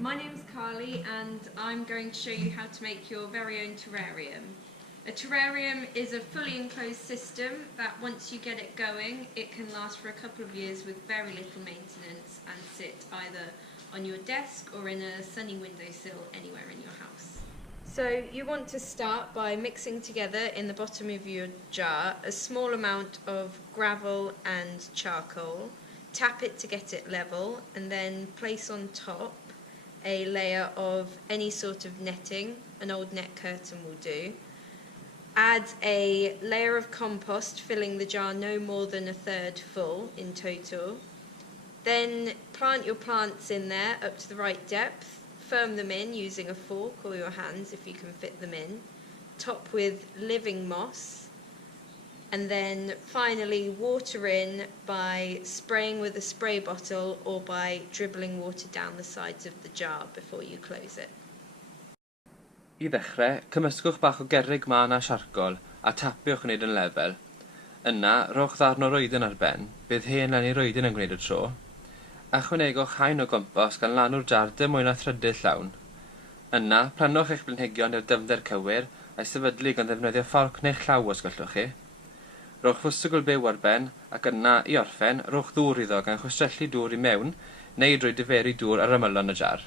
my name's Carly and I'm going to show you how to make your very own terrarium. A terrarium is a fully enclosed system that once you get it going, it can last for a couple of years with very little maintenance and sit either on your desk or in a sunny windowsill anywhere in your house. So you want to start by mixing together in the bottom of your jar a small amount of gravel and charcoal. Tap it to get it level and then place on top a layer of any sort of netting. An old net curtain will do. Add a layer of compost, filling the jar no more than a third full in total. Then plant your plants in there up to the right depth. Firm them in using a fork or your hands if you can fit them in. Top with living moss. And then finally water in by spraying with a spray bottle or by dribbling water down the sides of the jar before you close it. I ddechrau, cymysgwch bach o gerrig man a siarcol a tapiwch wneud yn lefel. Yna, rhowch ddarn o roedyn ar ben, bydd hen lenni roedyn yn gwneud y tro. Ychwanegwch haen o gompos gan lanw'r jar dim mwy na thrydydd llawn. Yna, plannwch eich blanhigion i'r dyfnder cywir a'i sefydlu gan ddefnyddio fforc neu llaw os gallwch chi. Rhowch fwsygl byw ar ben ac yna, i orffen, rhowch ddŵr iddo gan chwistrellu dŵr i mewn neu drwy diferu dŵr ar ymylon y jar.